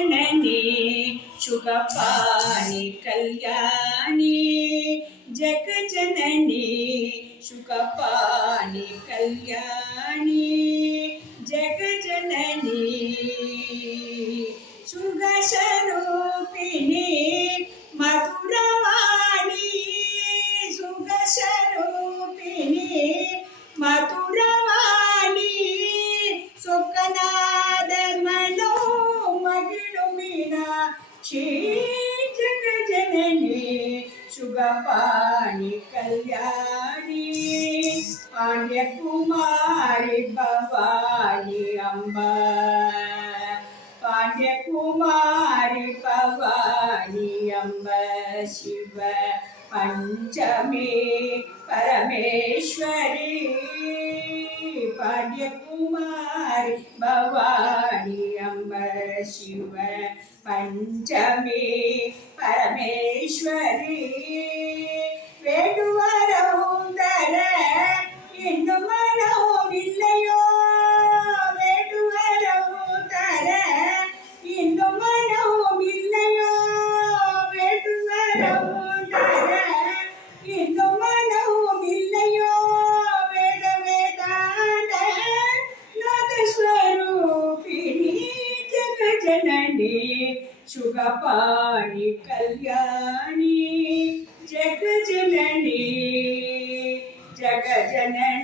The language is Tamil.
जननी शुकपाणि कल्याणी जग जननी शुकपाणि कल्याणी जग जननी सुगस्वरूपिणी मधुरवाणी सुगस्वरूपिणी मधुरवाणी सुखनाद मनो मगिलुमिना श्री जग जननी शुकपाणि कल्याणी पांड्यकुमारी भवानी अम्बा पांड्यकुमारी भवानी अम्बा शिव पंचमी परमेश्वरी पांड्यकुमारी भवानी अम्बा शिव पंचमी परमेश्वरी வேடுவரவுந்தர இன்னும் மனோவில்லையோ வேடுவரவுந்தர இன்னும் மனோவில்லையோ வேடுவரவுந்தர இன்னும் மனோவில்லையோ வேத வேதாந்த நாதஸ்வரூபிணி ஜக ஜனனி शुकपाणि कल्याणी जग जननी जग जननी।